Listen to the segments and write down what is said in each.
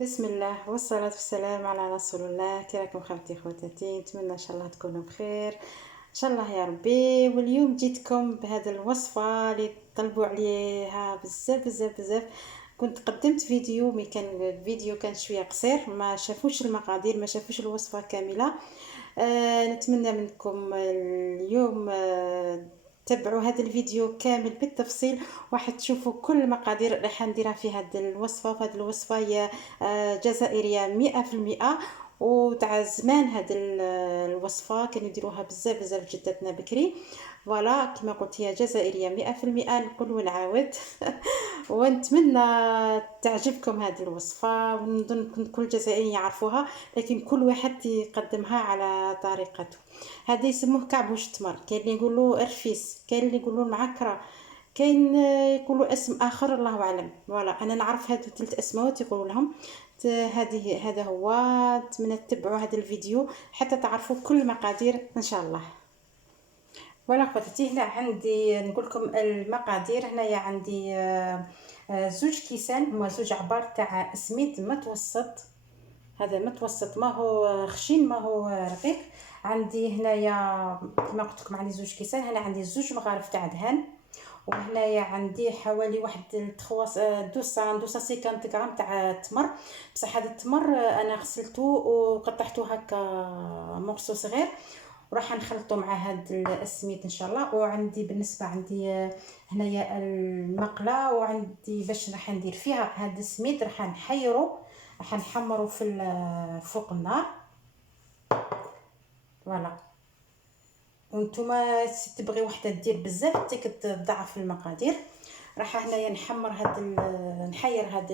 بسم الله والصلاة والسلام على رسول الله. كي راكم خاوتي خواتاتي؟ نتمنى ان شاء الله تكونوا بخير ان شاء الله يا ربي. واليوم جيتكم بهذا الوصفة اللي طلبوا عليها بزاف بزاف بزاف. كنت قدمت فيديو مي كان الفيديو كان شوية قصير، ما شافوش المقادير، ما شافوش الوصفة كاملة. نتمنى منكم اليوم تبعوا هذا الفيديو كامل بالتفصيل، واحد تشوفوا كل المقادير اللي حنديرها في هذه الوصفه. فهذه الوصفه هي جزائريه 100%، وتاع زمان. هذه الوصفه كانوا يديروها بزاف بزاف جداتنا بكري. فوالا كما قلت هي جزائريه 100%، نقول ونعاود. ونتمنى تعجبكم هذه الوصفه، ونظن كل جزائري يعرفوها، لكن كل واحد يقدمها على طريقته. هذا يسموه كعبوش تمر، كاين اللي يقولوا رفيس، كاين اللي يقولوا المعكره، كاين يقولوا اسم اخر الله اعلم. فوالا انا نعرف هادو 3 اسماء يقولوا لهم. هذا هو. نتمنى تتبعوا هذا الفيديو حتى تعرفوا كل المقادير ان شاء الله. فوالا خواتاتي، هنا عندي نقول لكم المقادير. هنايا عندي 2 كيسان، هما 2 عبار تاع سميد متوسط. هذا متوسط، ما هو خشين ما هو رقيق. عندي هنايا كما قلت لكم عندي 2 كيسان. هنا عندي 2 مغارف تاع دهن، وهنايا عندي حوالي واحد 250 غرام تاع التمر. بصح هذا التمر انا غسلته وقطعته هكا مورسو صغير، وراح نخلطه مع هاد السميد ان شاء الله. وعندي بالنسبه عندي هنايا المقله، وعندي باش راح ندير فيها هاد السميد راح نحمره في فوق النار. فوالا. وانتم تبغي وحده دير بزاف تيك تضعف المقادير. راح هنايا نحير هاد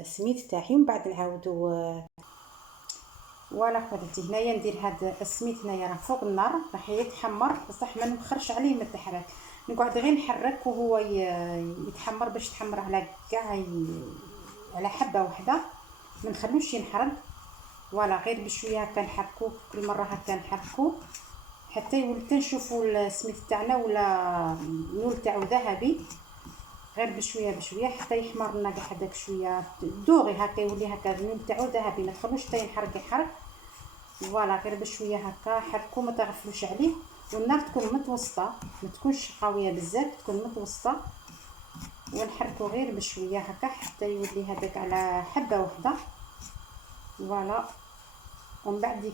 السميد تاعي ومن بعد نعاودو. فوالا خواتي، هنايا ندير هاد السميد هنايا راه فوق النار راح يتحمر، بصح ما نخرش عليه من التحرك، نقعد غير نحرك وهو يتحمر باش يتحمر على كاع على حبه واحده، ما نخلوش ينحرق. فوالا غير بشويه هكا نحركو، كل مره هكا نحركو حتى يولي نشوفوا السميد تاعنا ولا النول تاعو ذهبي. غير بشويه بشويه حتى يحمر لنا كاع هذاك شويه دوغي هكا، يولي هكا النول تاعو ذهبي، ما تخلوش حتى يحرق. فوالا غير بشويه هكا حركوا، ما تغفلوش عليه. والنار تكون متوسطه، ما تكونش قويه بزاف، تكون متوسطه. ونحركوا غير بشويه هكا حتى يولي هذاك على حبه واحده. فوالا ومن بعد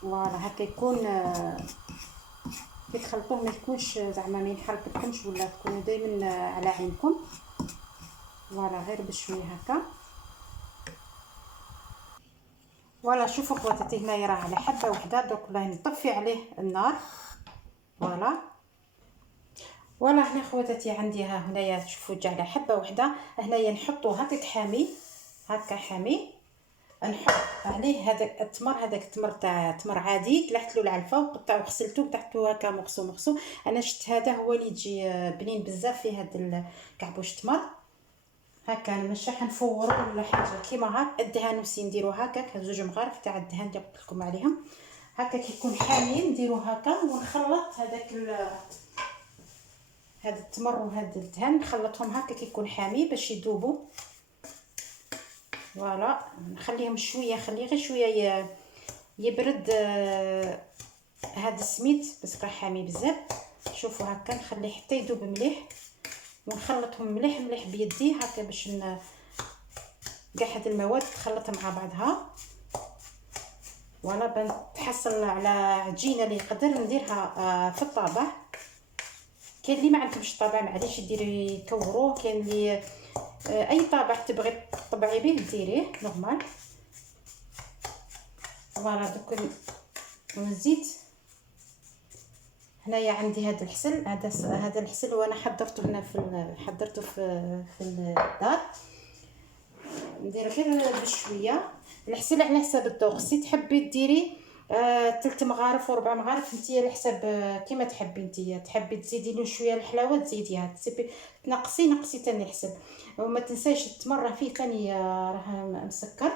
فوالا هكا يكون كي تخلطوه ما يكونش زعما ما ينحرق لكمش، ولا تكونوا دائما على عينكم. فوالا غير بشويه هكا. فوالا شوفوا خواتاتي، هنايا راه على حبه واحده، دوك راه نطفي عليه النار. فوالا هنا خواتاتي عندي هنايا تشوفوا جا على حبه واحده. هنايا نحطو هكاك حامي، هكا حامي، نحط عليه هذاك التمر. هذاك التمر تاع تمر عادي كلحتلو العلفه وقطعو وغسلتو وتحطو هكا مغسو. انا شفت هذا هو اللي يجي بنين بزاف في هذا الكعبوش تمر. هكا نمشح نفورو ولا حاجه كيما هاك. الدهان وسي نديرو هكاك، هاد 2 مغارف تاع الدهان اللي قلت لكم عليهم. هكا كيكون حامي نديرو هكا ونخلط هاد التمر وهاد الدهن، نخلطهم هكا كيكون حامي باش يذوبوا. فوالا نخليهم شويه، خليه غير شويه يبرد هاد السميد بس راه حامي بزاف. شوفوا هكا نخليه حتى يذوب مليح، ونخلطهم مليح مليح بيدي هكا باش كاع هاد المواد تخلط مع بعضها. ولا بنحصل على عجينه اللي نقدر نديرها في الطابع. كاين اللي ما عندهمش طابع معليش يديروا يكوروه، كاين اللي اي طابع تبغي تطبعي به ديريه نورمال. فوالا دوك نزيد هنايا عندي هذا الحسل. هذا الحسل وانا حضرته هنا حضرته في الدار. ندير غير بشويه الحسل على حساب الذوق. سي تحبي ديري 3 مغارف و4 مغارف، نتيا على حساب كيما تحبي نتيا. تحبي تزيدي له شويه الحلاوه تزيديها، تسيبي تنقصي تاني الحسل. وما تنسايش التمر فيه ثاني راه مسكر.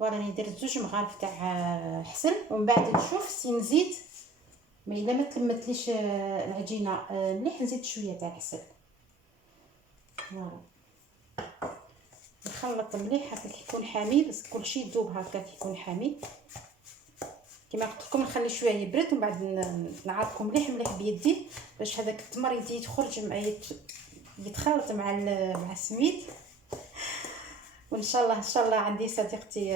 وراني درت 2 مغارف تاع حسل، ومن بعد نشوف سي نزيد. ما الا ما تلمتليش العجينه مليح نزيد شويه تاع الحسل. فوالا نخلط مليح هكا كيكون حامي، بس كلشي يذوب هكا كيكون حامي. كما قلت لكم نخلي شويه يبرد ومن بعد نعرقو مليح مليح بيدي باش هذاك التمر يجي يخرج مع يتخلط مع السميد. وان شاء الله ان شاء الله عندي صديقتي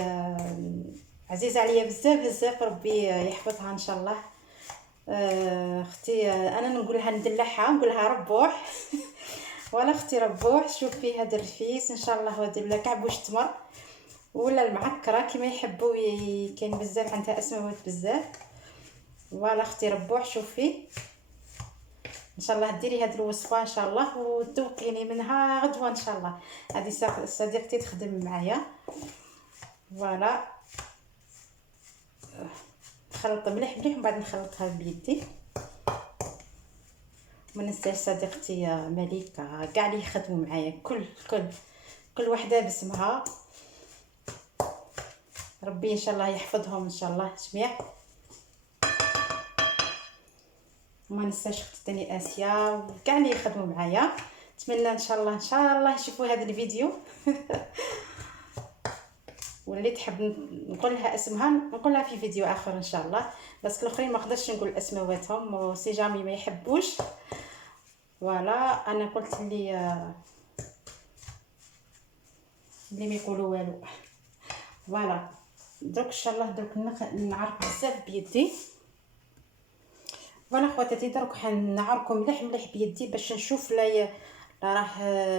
عزيزه عليا بزاف بزاف، ربي يحفظها ان شاء الله. اختي انا نقول لها ندلعها، نقول لها ربوح ولا اختي ربوح شوفي هذا الرفيس ان شاء الله، هذا ولا كعبوش تمر ولا المعكره كما يحبوا، كاين بزاف عندها اسماوات بزاف. ولا اختي ربوح شوفي ان شاء الله ديري هذه الوصفه ان شاء الله وتوقيني منها غدوه ان شاء الله. هذه صديقتي تخدم معايا. فوالا نخلط مليح مليح ومن بعد نخلطها بيدي. ما ننساش صديقتي مليكه، كاع اللي يخدموا معايا كل وحده باسمها، ربي ان شاء الله يحفظهم ان شاء الله جميع. وما ننساش اختي ثاني اسيا وكاع اللي يخدموا معايا. نتمنى ان شاء الله يشوفوا هذا الفيديو واللي تحب نقول لها اسمها نقول لها في فيديو اخر ان شاء الله، بس الاخرين ما قدرتش نقول اسماواتهم وسي جامي ما يحبوش. ولا انا قلت اللي ما يقولوا والو. فوالا درك ان شاء الله درك نعرق بزاف بيدي. فوالا خواتاتي درك حنعركو مليح مليح بيدي باش نشوف لا راه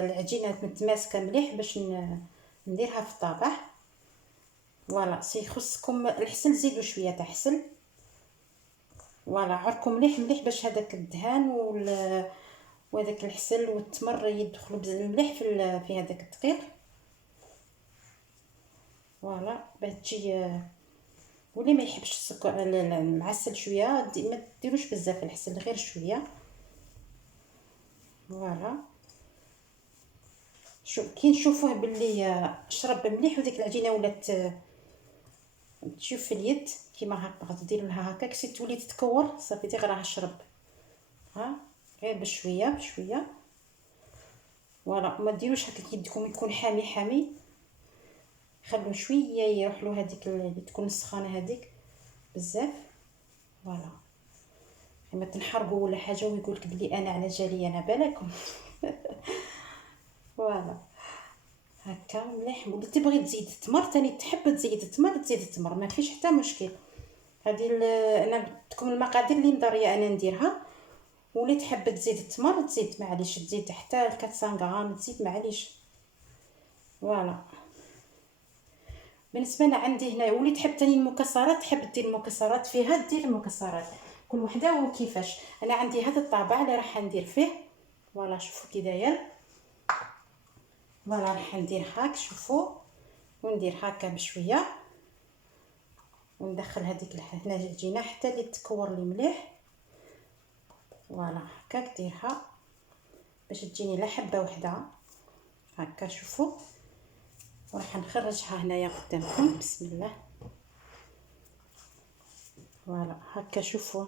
العجينه متماسكه مليح باش نديرها في الطابع. فوالا سيخصكم الحسل، زيدوا شويه تاع حسل. فوالا عركو مليح مليح باش هذاك الدهان وهذاك الحسل والتمر يدخلوا بزاف مليح في هذاك الدقيق. فوالا باش تجي واللي ما يحبش السكر المعسل شويه ما ديروش بزاف الحسل غير شويه. فوالا شوف كي نشوفوه باللي شرب مليح وديك العجينه ولات تشوف في اليد كيما هكا غديروا لها هكاك سي تولي تتكور صافي ديك راها شرب. ها غير بشويه بشويه. فوالا ما ديروش هكا يدكم يكون حامي حامي، خلوا شويه يروح له هذيك اللي تكون السخانه هذيك بزاف. فوالا ما تنحرقوا ولا حاجه ويقول لك بلي انا على جالي انا بالكم فوالا هكا مليح. ولا تبغي تزيد التمر ثاني تحب تزيد التمر تزيد التمر ما فيش حتى مشكل. هذه انا بدكم المقادير اللي مضريه انا نديرها، واللي تحب تزيد التمر تزيد معليش، تزيد حتى 400 غرام تزيد معليش. فوالا بالنسبه انا عندي هنا، واللي تحب ثاني المكسرات تحب دير المكسرات فيها دير المكسرات كل وحده وكيفاش. انا عندي هذا الطابع اللي راح ندير فيه. فوالا شوفوا كي داير. فوالا راح ندير هاك شوفوا وندير هكا بشويه وندخل هذيك هنا العجينه حتى اللي تكور لي مليح. فوالا هكاك ديرها باش تجيني لا حبه وحده هكا شوفوا. وراح نخرجها هنايا قدامكم بسم الله. فوالا هكا شوفوا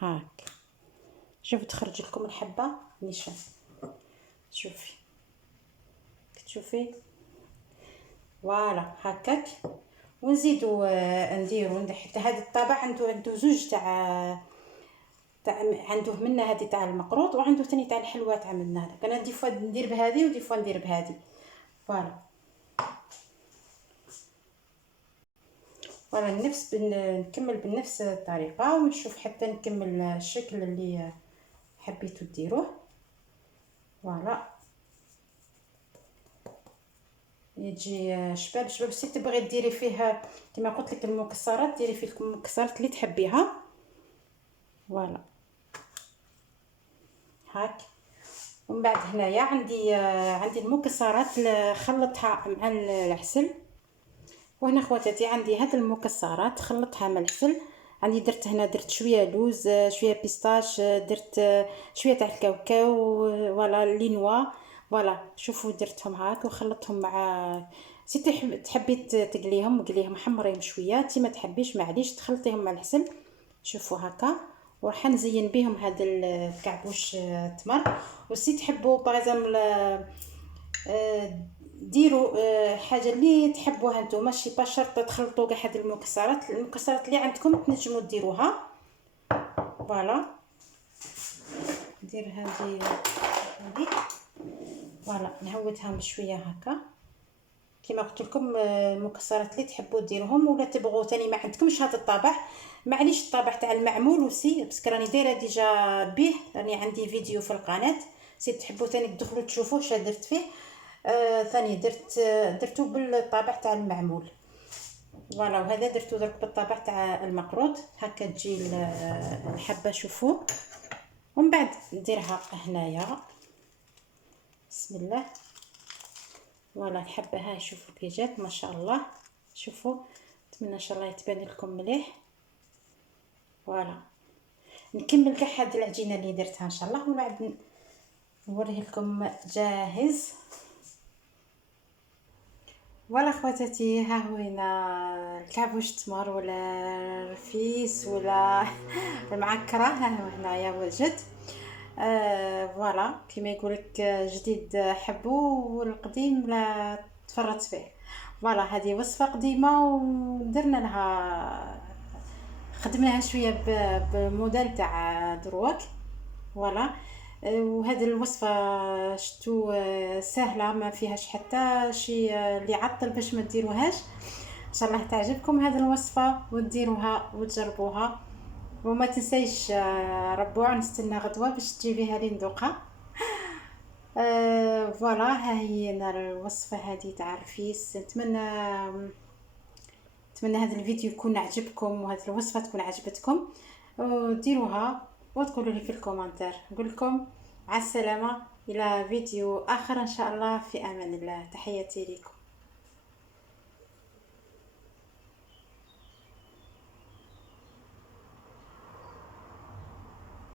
هاك شوفوا تخرج لكم الحبه نيشان شوفي تشوفي. فوالا هكاك ونزيدو نديرو حتى هذا الطابع عنده زوج تاع عنده منه هذه تاع المقروط وعنده ثاني تاع الحلوات عملنا هذاك. انا دي فوا ندير بهذه ودي فوا ندير بهذه. فوالا فوالا نكمل بنفس الطريقه ونشوف حتى نكمل الشكل اللي حبيتو ديروه. فوالا يجي شباب سي تبغي ديري فيه كما قلت لك المكسرات ديري فيه المكسرات اللي تحبيها. فوالا هاك. ومن بعد هنايا عندي المكسرات خلطتها مع العسل. وهنا خواتاتي عندي هاد المكسرات خلطتها مع العسل. عندي درت هنا درت شويه لوز شويه بيستاش درت شويه تاع الكاوكاو ولا لينوا. فوالا شوفوا درتهم هاك وخلطتهم مع سي تحبي تقليهم قليهم حمريهم شويه انت ما تحبيش معليش تخلطيهم مع العسل. شوفوا هكا وراح نزين بهم هذا الكعبوش تمر. وسي تحبوا باغ ديروا حاجه اللي تحبوها نتوما، ماشي با شرط تخلطوا كاع هاد المكسرات اللي عندكم تنجموا ديروها. فوالا ندير هذه فوالا نهودها بشويه هكا كما قلت لكم. المكسرات اللي تحبوا ديروهم، ولا تبغوا ثاني ما عندكمش هذا الطابع، معليش الطابع تاع المعمول وسي باسكو راني دايره ديجا به، راني عندي فيديو في القناه، سي تحبوا ثاني تدخلوا تشوفوا واش درت فيه. ثاني درتو بالطابع تاع المعمول. فوالا وهذا درتو درك بالطابع تاع المقروط هكا تجي الحبه. شوفوا ومن بعد نديرها هنايا. بسم الله. فوالا الحبه هاي شوفوا كي جات ما شاء الله. شوفوا نتمنى ان شاء الله يتبان لكم مليح. فوالا نكمل كاع هاد العجينه اللي درتها ان شاء الله ومن بعد نوريه لكم جاهز. فوالا خواتاتي، ها هو هنا الكعبوش تمر ولا الرفيس ولا المعكره، ها هو هنايا وجد. فوالا كيما يقولك جديد حبو والقديم لا تفرط فيه. فوالا هذه وصفه قديمه ودرنا لها خدمناها شويه بموديل تاع دروك. فوالا وهذه الوصفه شتو سهله ما فيهاش حتى شيء اللي يعطل باش ما ديروهاش. ان شاء الله تعجبكم هذه الوصفه وديروها وتجربوها. وما تنسيش ربوع نستنى غدوه باش تجيبيها لي ندوقها. فوالا ها هي الوصفه هذه تاع الرفيس. نتمنى هذا الفيديو يكون عجبكم وهذه الوصفه تكون عجبتكم وديروها وتقولوا لي في الكومنتار. نقول لكم مع السلامه الى فيديو اخر ان شاء الله، في امان الله. تحياتي لكم.